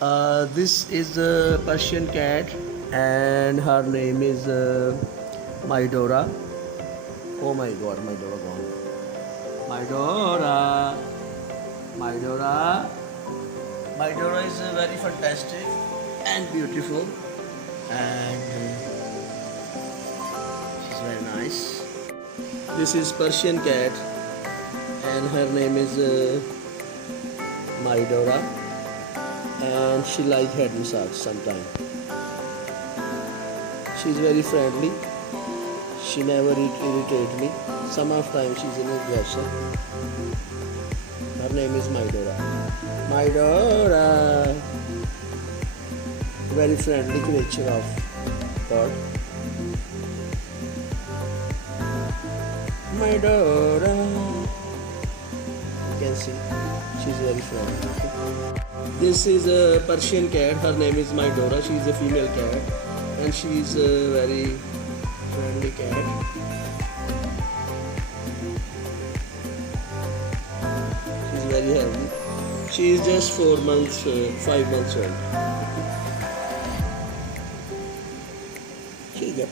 This is a Persian cat, and her name is Mydora. Oh my God, Mydora gone. Mydora, Mydora, Mydora is very fantastic and beautiful, and she's very nice. This is Persian cat, and her name is Mydora, and she like head massage sometime. She's very friendly. She never irritate me. Some of time she's in aggression. Her name is Mydora. Mydora, very friendly creature of God. Mydora, you can see she's very friendly. This is a Persian cat. Her name is Mydora. She is a female cat, and she is a very friendly cat. She's very healthy. She is just 4 months, 5 months old. ठीक है